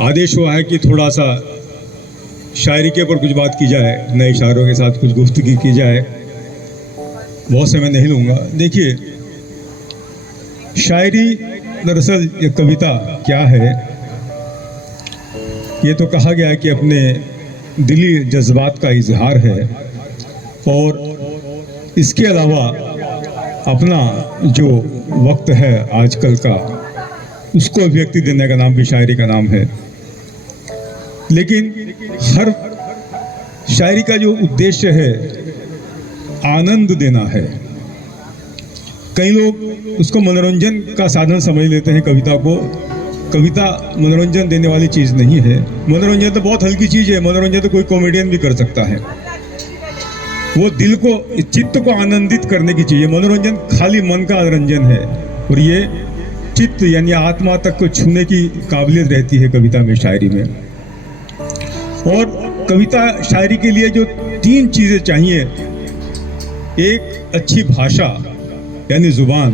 आदेश हुआ है कि थोड़ा सा शायरी के ऊपर कुछ बात की जाए, नए इशारों के साथ कुछ गुफ्तगी की जाए। बहुत समय नहीं लूँगा। देखिए, शायरी दरअसल ये कविता क्या है, ये तो कहा गया है कि अपने दिली जज्बात का इजहार है, और इसके अलावा अपना जो वक्त है आजकल का, उसको व्यक्ति देने का नाम भी शायरी का नाम है। लेकिन हर शायरी का जो उद्देश्य है आनंद देना है। कई लोग उसको मनोरंजन का साधन समझ लेते हैं कविता को। कविता मनोरंजन देने वाली चीज़ नहीं है। मनोरंजन तो बहुत हल्की चीज़ है। मनोरंजन तो कोई कॉमेडियन भी कर सकता है। वो दिल को, चित्त को आनंदित करने की चीज़ है। मनोरंजन खाली मन का मनोरंजन है, और ये चित्त यानी आत्मा तक को छूने की काबिलियत रहती है कविता में, शायरी में। और कविता शायरी के लिए जो 3 चीज़ें चाहिए, एक अच्छी भाषा यानी ज़ुबान,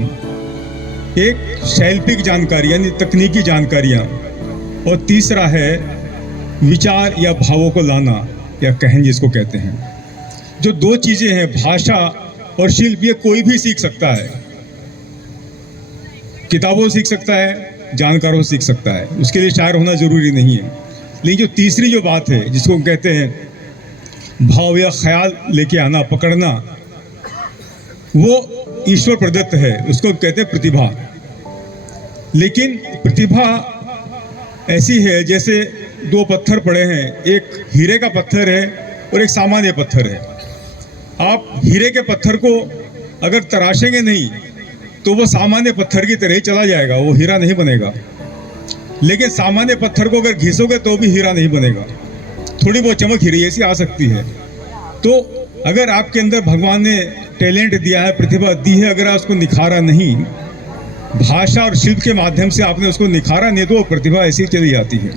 एक शैल्पिक जानकारी यानी तकनीकी जानकारियाँ, और तीसरा है विचार या भावों को लाना या कहन जिसको कहते हैं। जो 2 चीज़ें हैं, भाषा और शिल्प, ये कोई भी सीख सकता है। किताबों से सीख सकता है, जानकारों से सीख सकता है, उसके लिए शायर होना ज़रूरी नहीं है। लेकिन जो तीसरी जो बात है, जिसको कहते हैं भाव या ख्याल लेके आना, पकड़ना, वो ईश्वर प्रदत्त है, उसको कहते हैं प्रतिभा। लेकिन प्रतिभा ऐसी है जैसे 2 पत्थर पड़े हैं, एक हीरे का पत्थर है और एक सामान्य पत्थर है। आप हीरे के पत्थर को अगर तराशेंगे नहीं तो वो सामान्य पत्थर की तरह ही चला जाएगा, वो हीरा नहीं बनेगा। लेकिन सामान्य पत्थर को अगर घिसोगे तो भी हीरा नहीं बनेगा। थोड़ी बहुत चमक हीरे ऐसी आ सकती है। तो अगर आपके अंदर भगवान ने टैलेंट दिया है, प्रतिभा दी है, अगर आप उसको निखारा नहीं, भाषा और शिल्प के माध्यम से आपने उसको निखारा नहीं, तो वो प्रतिभा ऐसी चली जाती है।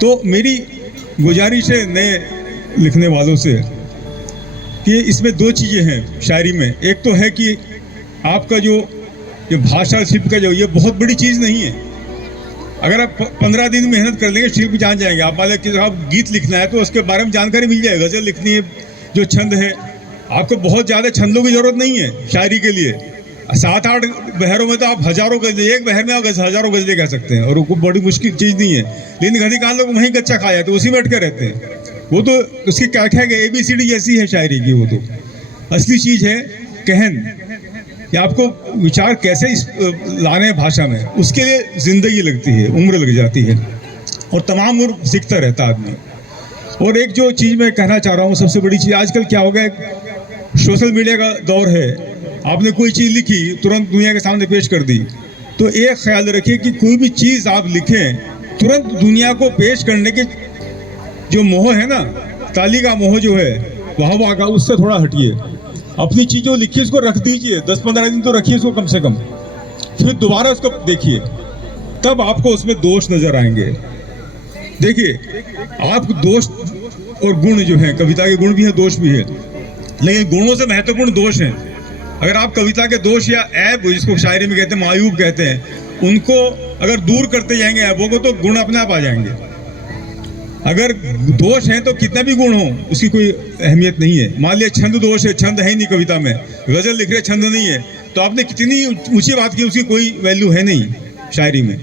तो मेरी गुजारिश है नए लिखने वालों से कि इसमें 2 चीज़ें हैं शायरी में। एक तो है कि आपका जो भाषा शिल्प का ये बहुत बड़ी चीज़ नहीं है। अगर आप 15 दिन मेहनत कर लेंगे, शिल्प जान जाएंगे। आप मान लें कि आप गीत लिखना है तो उसके बारे में जानकारी मिल जाएगी। गज़ल लिखनी है, जो छंद है, आपको बहुत ज़्यादा छंदों की ज़रूरत नहीं है शायरी के लिए। 7-8 बहरों में तो आप हज़ारों गज़लें, एक बहर में आप हज़ारों गज़लें कह सकते हैं, और वो बड़ी मुश्किल चीज़ नहीं है। लेकिन अधिकांश लोग वहीं कच्चा खाया तो उसी में अटके रहते हैं। वो तो उसकी क्या है कि ABCD जैसी है शायरी की। वो तो असली चीज़ है कहन, कि आपको विचार कैसे लाने हैं भाषा में, उसके लिए ज़िंदगी लगती है, उम्र लग जाती है, और तमाम उम्र सीखता रहता आदमी। और एक जो चीज़ मैं कहना चाह रहा हूँ, सबसे बड़ी चीज़ आजकल क्या हो गया, सोशल मीडिया का दौर है। आपने कोई चीज़ लिखी, तुरंत दुनिया के सामने पेश कर दी। तो एक ख्याल रखिए कि कोई भी चीज़ आप लिखें, तुरंत दुनिया को पेश करने के जो मोह है ना, ताली का मोह जो है, वहाँ का, उससे थोड़ा हटिए। अपनी चीज़ जो लिखी उसको रख दीजिए, 10-15 दिन तो रखिए उसको कम से कम, फिर दोबारा उसको देखिए, तब आपको उसमें दोष नजर आएंगे। देखिए, आप दोष और गुण जो हैं, कविता के गुण भी हैं, दोष भी है, लेकिन गुणों से महत्वपूर्ण दोष हैं। अगर आप कविता के दोष या ऐब, जिसको शायरी में कहते हैं मायूब कहते हैं, उनको अगर दूर करते जाएंगे ऐबों को, तो गुण अपने आप आ जाएंगे। अगर दोष है तो कितना भी गुण हो, उसकी कोई अहमियत नहीं है। मान लिया छंद दोष है, छंद है ही नहीं कविता में, गज़ल लिख रहे छंद नहीं है, तो आपने कितनी ऊंची बात की, उसकी कोई वैल्यू है नहीं शायरी में।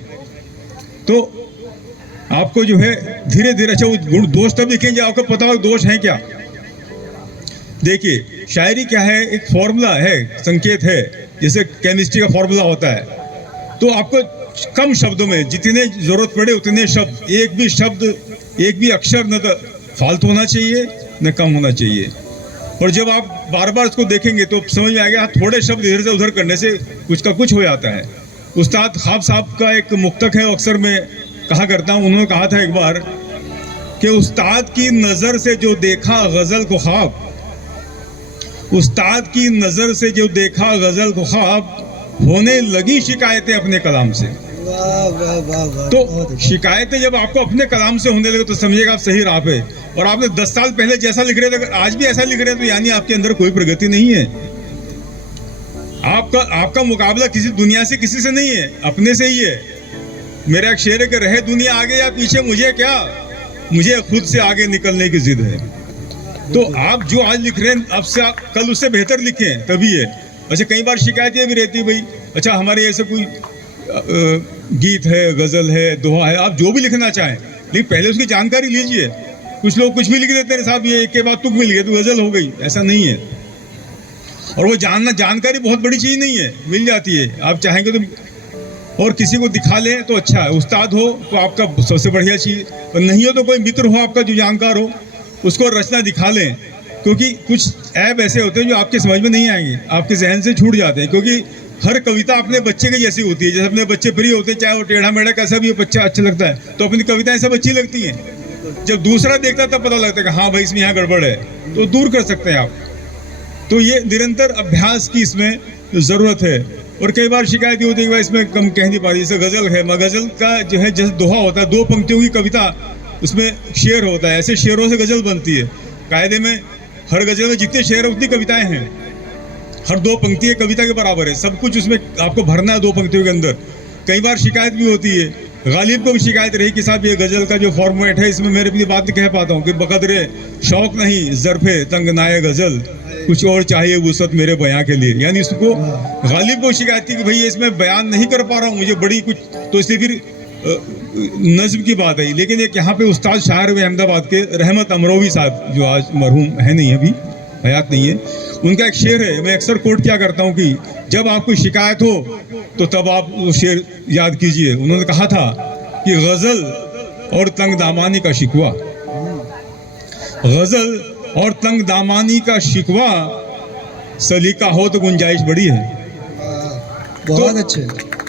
तो आपको जो है धीरे धीरे, अच्छा वो गुण दोष तब लिखेंगे आपको पता हो दोष है क्या। देखिए, शायरी क्या है, एक फॉर्मूला है, संकेत है, जैसे केमिस्ट्री का फॉर्मूला होता है। तो आपको कम शब्दों में जितने जरूरत पड़े उतने शब्द, एक भी अक्षर न तो फालतू होना चाहिए न कम होना चाहिए। और जब आप बार बार इसको देखेंगे तो समझ में आएगा, थोड़े शब्द इधर से उधर करने से कुछ का कुछ हो जाता है। उस्ताद ख्वाब साहब का एक मुक्तक है, अक्सर मैं कहा करता हूँ, उन्होंने कहा था एक बार कि उस्ताद की नज़र से जो देखा गज़ल को ख्वाब, उस्ताद की नज़र से जो देखा गज़ल को ख्वाब, होने लगी शिकायतें अपने कलाम से। तो शिकायतें जब आपको अपने कलाम से होने लगे तो समझिएगा आप सही राह पे। और आपने 10 साल पहले जैसा लिख रहे थे, अगर आज भी ऐसा लिख रहे हैं, तो यानी आपके अंदर कोई प्रगति नहीं है। आपका मुकाबला किसी दुनिया से, किसी से नहीं है, अपने से ही है। मेरा एक शेर है कि रहे दुनिया आगे या पीछे मुझे क्या, मुझे खुद से आगे निकलने की जिद है। तो आप जो आज लिख रहे हैं अब से आप कल उससे बेहतर लिखें तभी है। अच्छा कई बार शिकायतें भी रहती है भाई, अच्छा हमारे ऐसे कोई गीत है, गज़ल है, दोहा है, आप जो भी लिखना चाहें, लेकिन पहले उसकी जानकारी लीजिए। कुछ लोग कुछ भी लिख देते हैं, साहब ये एक के बाद तुक मिल गया तो गज़ल हो गई, ऐसा नहीं है। और वो जानकारी बहुत बड़ी चीज़ नहीं है, मिल जाती है, आप चाहेंगे तो। और किसी को दिखा लें तो अच्छा है, उस्ताद हो तो आपका सबसे बढ़िया चीज़, और नहीं हो तो कोई मित्र हो आपका जो जानकार हो, उसको रचना दिखा लें। क्योंकि कुछ ऐप ऐसे होते हैं जो आपके समझ में नहीं आएंगे, आपके जहन से छूट जाते हैं। क्योंकि हर कविता अपने बच्चे के जैसी होती है, जैसे अपने बच्चे प्रिय होते हैं, चाहे वो टेढ़ा मेढ़ा कैसा भी बच्चा अच्छा लगता है, तो अपनी कविताएं सब अच्छी लगती हैं। जब दूसरा देखता तब पता लगता है कि हाँ भाई इसमें यहाँ गड़बड़ है, तो दूर कर सकते हैं आप। तो ये निरंतर अभ्यास की इसमें ज़रूरत है। और कई बार शिकायत ये होती है कि भाई इसमें कम कह नहीं पा रही, जैसे गज़ल है, गज़ल का जो है जैसे दोहा होता है, 2 पंक्तियों की कविता, उसमें शेर होता है, ऐसे शेरों से गज़ल बनती है। कायदे में हर गज़ल में जितने शेर है उतनी कविताएं हैं, हर 2 पंक्ति एक कविता के बराबर है, सब कुछ उसमें आपको भरना है 2 पंक्तियों के अंदर। कई बार शिकायत भी होती है, गालिब को भी शिकायत रही कि साहब ये गज़ल का जो फॉर्मेट है इसमें मेरे अपनी बात नहीं कह पाता हूँ कि बकदरे शौक नहीं ज़रफ़े तंग नाए गज़ल, कुछ और चाहिए वुसअत मेरे बयां के लिए। यानी इसको गालिब को शिकायत थी कि भाई इसमें बयान नहीं कर पा रहा हूँ, मुझे बड़ी कुछ, तो इसलिए फिर नज्म की बात आई। लेकिन एक यहाँ पे उस्ताद शायर हुए अहमदाबाद के रहमत अमरोवी साहब, जो आज मरहूम है नहीं, अभी हयात नहीं है, उनका एक शेर है, मैं अक्सर कोट क्या करता हूँ कि जब आपको शिकायत हो तो तब आप वो शेर याद कीजिए। उन्होंने कहा था कि गज़ल और तंग दामानी का शिकवा, गज़ल और तंग दामानी का शिकवा, सलीका हो तो गुंजाइश बड़ी है। बहुत अच्छे।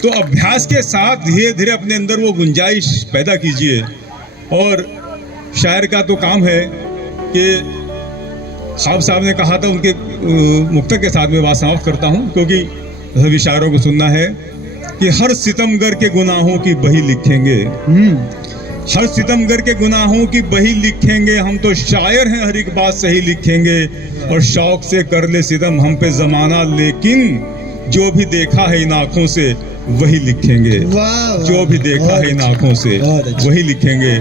तो अभ्यास के साथ धीरे धीरे अपने अंदर वो गुंजाइश पैदा कीजिए। और शायर का तो काम है कि ख्वाब साहब ने कहा था, उनके मुक्तक के साथ में बात समाप्त करता हूँ, क्योंकि सभी शायरों को सुनना है कि हर सितमगर के गुनाहों की बही लिखेंगे, हर सितमगर के गुनाहों की बही लिखेंगे, हम तो शायर हैं हर एक बात सही लिखेंगे, और शौक से कर ले सितम हम पे ज़माना, लेकिन जो भी देखा है इन आँखों से वही लिखेंगे, जो भी देखा है इन आँखों से वही लिखेंगे।